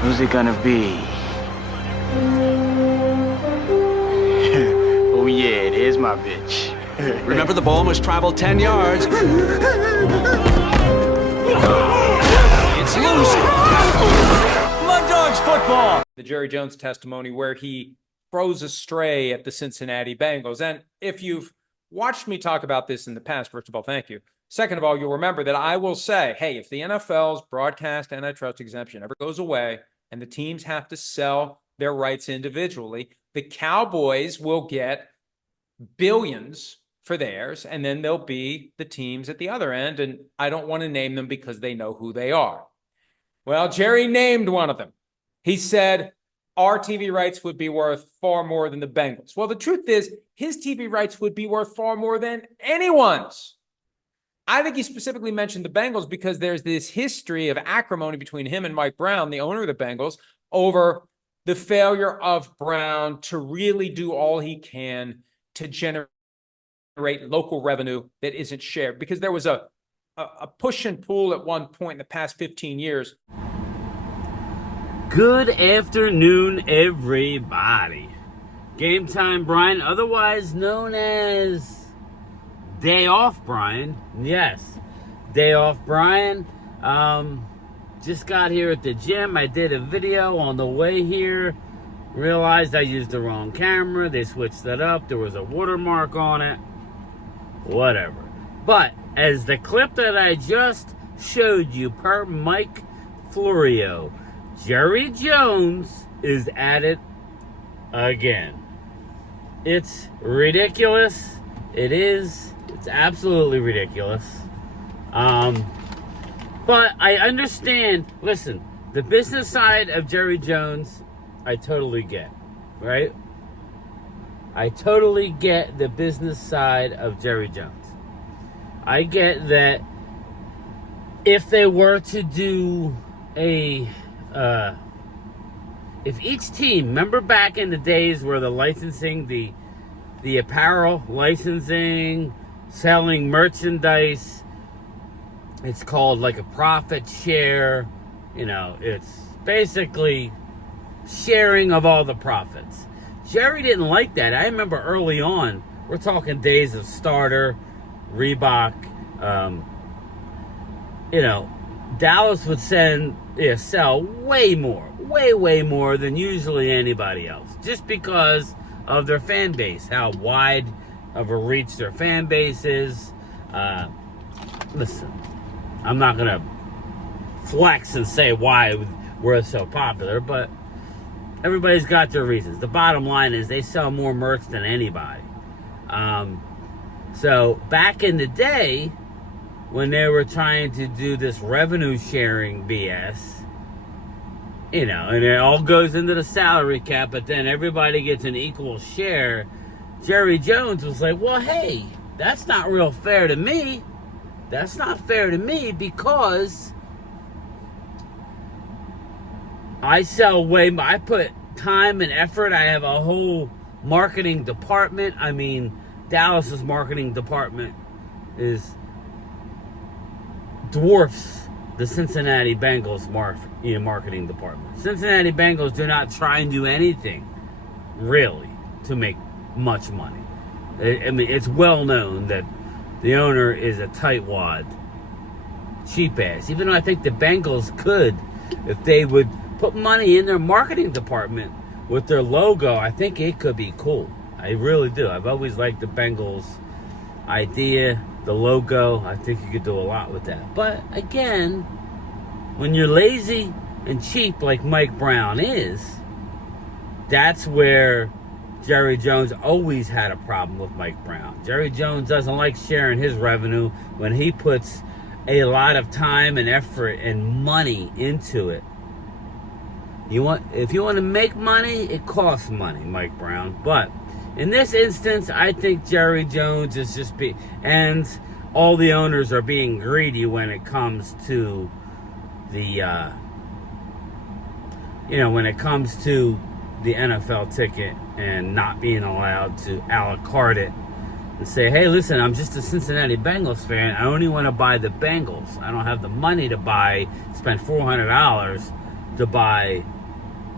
Who's it gonna be? Oh yeah, there's my bitch. Remember, the ball must travel 10 yards. It's loose. Mud Dogs football. The Jerry Jones testimony where he throws a stray at the Cincinnati Bengals. And if you've watched me talk about this in the past, first of all, thank you. Second of all, you'll remember that I will say, hey, if the NFL's broadcast antitrust exemption ever goes away and the teams have to sell their rights individually, the Cowboys will get billions for theirs, and then there'll be the teams at the other end, and I don't want to name them because they know who they are. Well, Jerry named one of them. He said our TV rights would be worth far more than the Bengals. Well, the truth is his TV rights would be worth far more than anyone's. I think he specifically mentioned the Bengals because there's this history of acrimony between him and Mike Brown, the owner of the Bengals, over the failure of Brown to really do all he can to generate local revenue that isn't shared, because there was a push and pull at one point in the past 15 years. Good afternoon, everybody. Game Time Brian, otherwise known as Day Off Brian. Yes, Day Off Brian. Just got here at the gym. I did a video on the way here. Realized I used the wrong camera. They switched that up. There was a watermark on it. Whatever. But as the clip that I just showed you per Mike Florio, Jerry Jones is at it again. It's ridiculous. It is. It's absolutely ridiculous. But I understand. Listen, the business side of Jerry Jones, I totally get, right? I totally get the business side of Jerry Jones. I get that if they were to do if each team, remember back in the days where the licensing, the apparel licensing, selling merchandise, it's called like a profit share, it's basically sharing of all the profits. Jerry didn't like that. I remember early on, we're talking days of Starter, Reebok, Dallas would sell way more than usually anybody else, just because of their fan base, how wide of a reach their fan base is. Listen, I'm not going to flex and say why we're so popular, but everybody's got their reasons. The bottom line is they sell more merch than anybody. So back in the day, when they were trying to do this revenue sharing BS, and it all goes into the salary cap, but then everybody gets an equal share, Jerry Jones was like, well, hey, that's not real fair to me. That's not fair to me because I sell I put time and effort. I have a whole marketing department. I mean, Dallas's marketing department dwarfs the Cincinnati Bengals marketing department. Cincinnati Bengals do not try and do anything really to make much money. I mean, it's well known that the owner is a tightwad, cheap ass. Even though I think the Bengals could, if they would put money in their marketing department with their logo, I think it could be cool. I really do. I've always liked the Bengals idea, the logo. I think you could do a lot with that. But again, when you're lazy and cheap like Mike Brown is, that's where Jerry Jones always had a problem with Mike Brown. Jerry Jones doesn't like sharing his revenue when he puts a lot of time and effort and money into it. If you want to make money, it costs money, Mike Brown. But in this instance, I think Jerry Jones is and all the owners are being greedy when it comes to the NFL ticket and not being allowed to a la carte it and say, hey, listen, I'm just a Cincinnati Bengals fan. I only want to buy the Bengals. I don't have the money to spend $400 to buy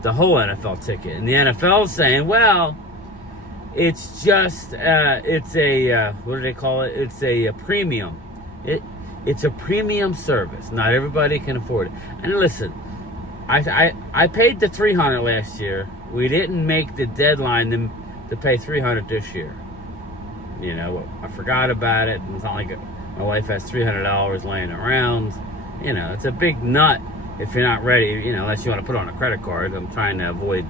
the whole NFL ticket. And the NFL is saying, well, it's just, it's a, what do they call it? It's a premium. It's a premium service. Not everybody can afford it. And listen, I paid the $300 last year. We didn't make the deadline to pay $300 this year. You know, I forgot about it. It's not like my wife has $300 laying around. You know, it's a big nut if you're not ready, you know, unless you want to put on a credit card. I'm trying to avoid,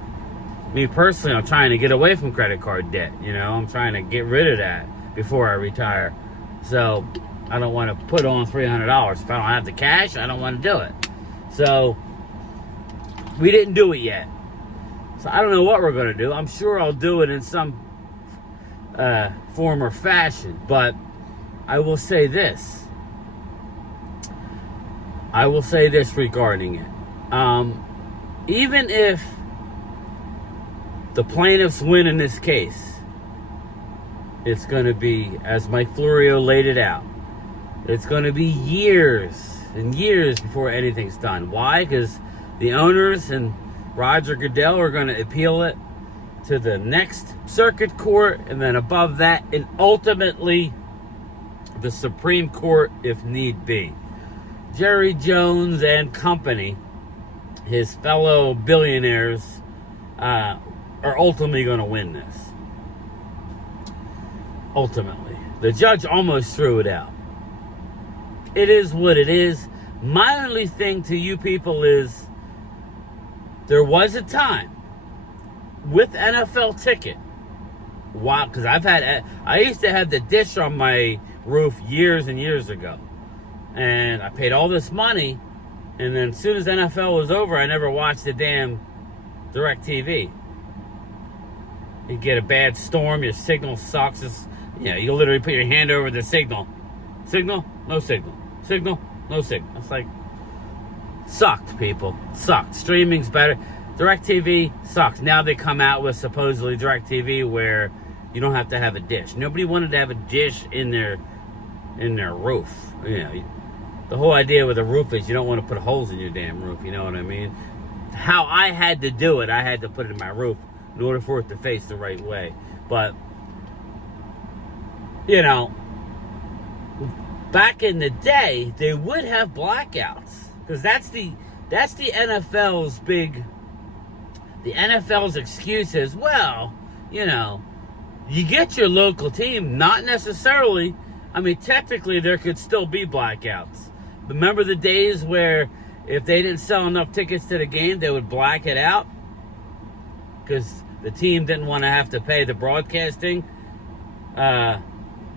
me personally, I'm trying to get away from credit card debt. You know, I'm trying to get rid of that before I retire. So I don't want to put on $300. If I don't have the cash, I don't want to do it. So we didn't do it yet. So I don't know what we're going to do. I'm sure I'll do it in some form or fashion. But I will say this. I will say this regarding it. Even if the plaintiffs win in this case, it's going to be, as Mike Florio laid it out, it's going to be years and years before anything's done. Why? Because the owners and Roger Goodell are going to appeal it to the next circuit court, and then above that, and ultimately the Supreme Court if need be. Jerry Jones and company, his fellow billionaires, are ultimately going to win this. Ultimately. The judge almost threw it out. It is what it is. My only thing to you people is, there was a time with NFL ticket. Wow, because I used to have the dish on my roof years and years ago. And I paid all this money, and then as soon as NFL was over, I never watched the damn DirecTV. You get a bad storm, your signal sucks. You literally put your hand over the signal. Signal, no signal. Signal, no signal. It's like, sucked, people. Sucked. Streaming's better. DirecTV sucks. Now they come out with supposedly DirecTV where you don't have to have a dish. Nobody wanted to have a dish in their roof. You know, the whole idea with a roof is you don't want to put holes in your damn roof. You know what I mean? How I had to do it, I had to put it in my roof in order for it to face the right way. But, you know, back in the day, they would have blackouts. Because that's the NFL's big... The NFL's excuse is, well, you know, you get your local team, not necessarily... I mean, technically, there could still be blackouts. Remember the days where if they didn't sell enough tickets to the game, they would black it out? Because the team didn't want to have to pay the broadcasting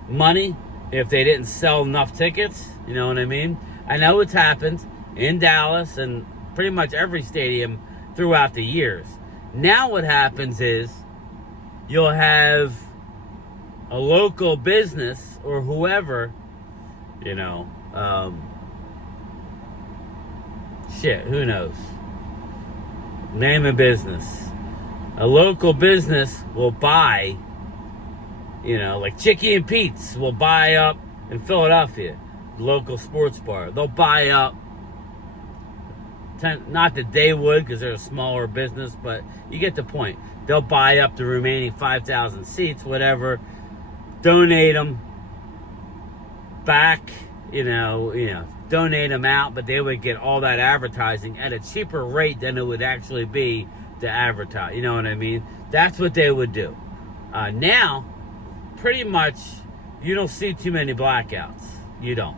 money if they didn't sell enough tickets. You know what I mean? I know it's happened in Dallas and pretty much every stadium throughout the years. Now what happens is you'll have a local business or whoever, you know, who knows? Name a business. A local business will buy, you know, like Chicky and Pete's will buy up in Philadelphia, local sports bar. They'll buy up, not that they would because they're a smaller business, but you get the point. They'll buy up the remaining 5,000 seats, whatever, donate them back, you know, donate them out, but they would get all that advertising at a cheaper rate than it would actually be to advertise. You know what I mean? That's what they would do. Now, pretty much, you don't see too many blackouts. You don't.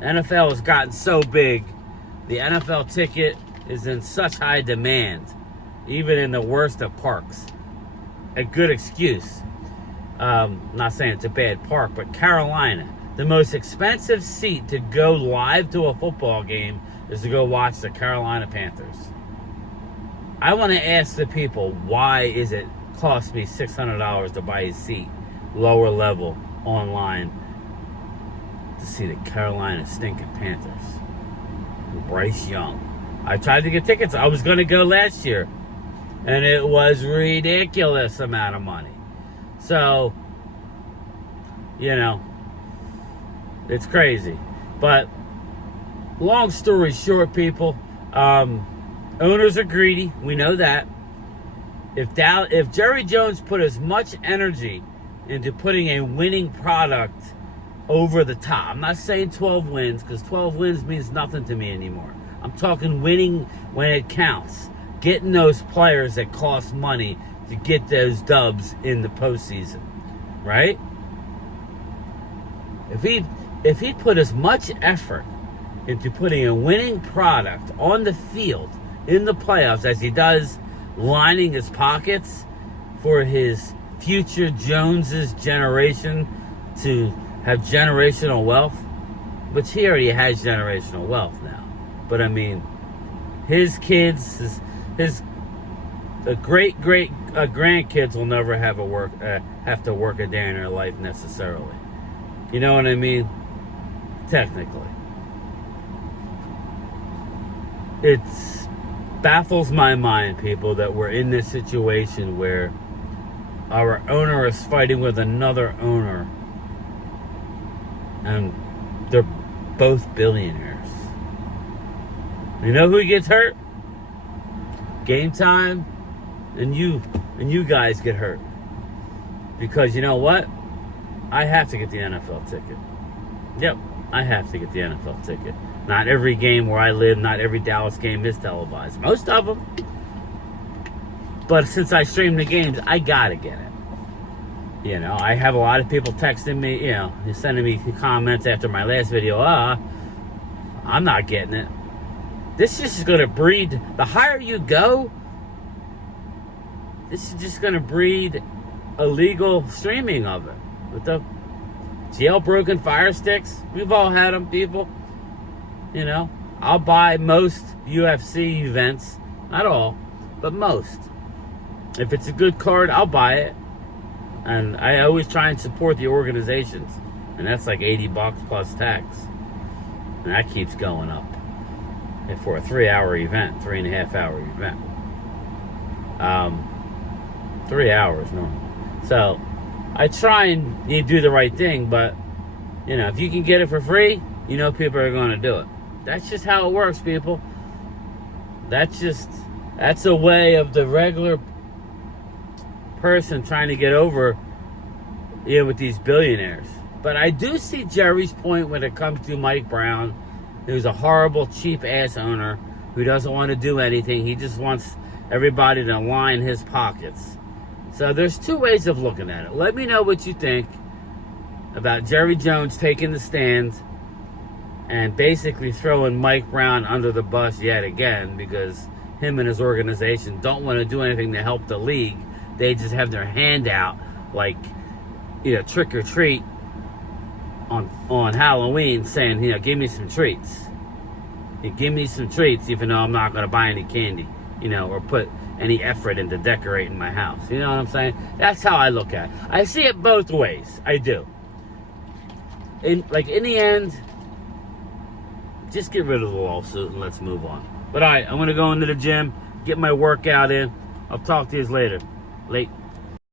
NFL has gotten so big. The NFL ticket is in such high demand, even in the worst of parks. A good excuse. Not saying it's a bad park, but Carolina, the most expensive seat to go live to a football game is to go watch the Carolina Panthers. I want to ask the people, why is it cost me $600 to buy a seat, lower level, online, to see the Carolina stinking Panthers? Bryce Young. I tried to get tickets. I was going to go last year, and it was ridiculous amount of money. So, you know, it's crazy. But long story short, people, Owners are greedy. We know that. If Jerry Jones put as much energy into putting a winning product over the top, I'm not saying 12 wins, because 12 wins means nothing to me anymore. I'm talking winning when it counts. Getting those players that cost money to get those dubs in the postseason, right? If he put as much effort into putting a winning product on the field in the playoffs as he does lining his pockets for his future Joneses generation to have generational wealth, which he already has generational wealth now. But I mean, his kids, his great grandkids will never have to work a day in their life necessarily. You know what I mean? Technically. It baffles my mind, people, that we're in this situation where our owner is fighting with another owner and they're both billionaires. You know who gets hurt? Game time, and you guys get hurt. Because you know what? I have to get the NFL ticket. Yep, I have to get the NFL ticket. Not every game where I live, not every Dallas game is televised. Most of them. But since I stream the games, I gotta get it. You know, I have a lot of people texting me, you know, sending me comments after my last video. I'm not getting it. This is just gonna breed, the higher you go, this is just gonna breed illegal streaming of it. With the jailbroken Fire Sticks, we've all had them, people. You know, I'll buy most UFC events, not all, but most. If it's a good card, I'll buy it. And I always try and support the organizations. And that's like $80 plus tax. And that keeps going up. And for a 3-hour event, 3.5 hour event. 3 hours normally. So I try and do the right thing, but you know, if you can get it for free, you know people are going to do it. That's just how it works, people. That's a way of the regular person trying to get over, you know, with these billionaires. But I do see Jerry's point when it comes to Mike Brown, who's a horrible, cheap-ass owner who doesn't want to do anything. He just wants everybody to line his pockets. So there's two ways of looking at it. Let me know what you think about Jerry Jones taking the stand and basically throwing Mike Brown under the bus yet again, because him and his organization don't want to do anything to help the league. They just have their hand out like, you know, trick or treat on Halloween, saying, you know, give me some treats. You give me some treats, even though I'm not going to buy any candy, you know, or put any effort into decorating my house. You know what I'm saying? That's how I look at it. I see it both ways. I do. In the end, just get rid of the lawsuit and let's move on. But all right, I'm going to go into the gym, get my workout in. I'll talk to you later. Late.